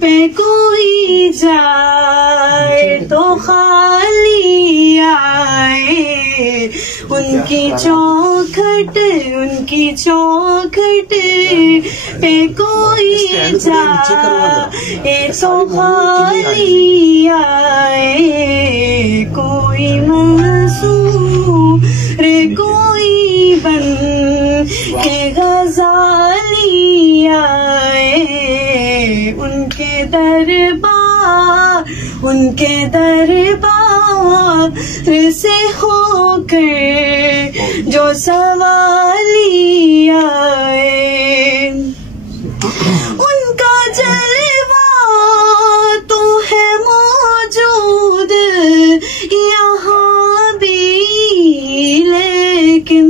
पे कोई जाए तो खाली आए, उनकी चौखट पे कोई जाए तो खाली आए, कोई मंसूर कोई बन के गजाली आए, उनके दरबार से होकर जो सवाली आए, उनका जलवा तो है मौजूद यहाँ भी, लेकिन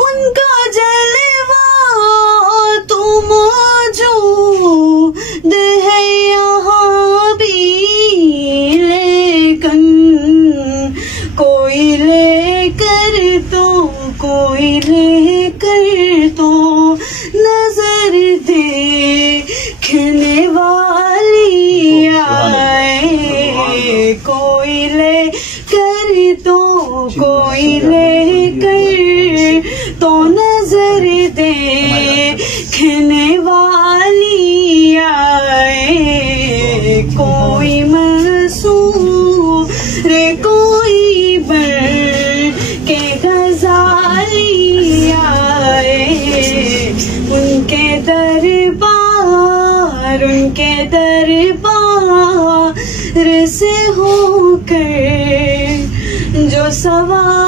उनका जलवा तो मौजूद है यहाँ भी, लेकिन कोई लेकर तो नजर देखने वाली आए, कोई लेकर तो नजर देखने वाली आए, कोई मंसूर कोई बन के गजाली आए, उनके दरबार से होकर जो सवाल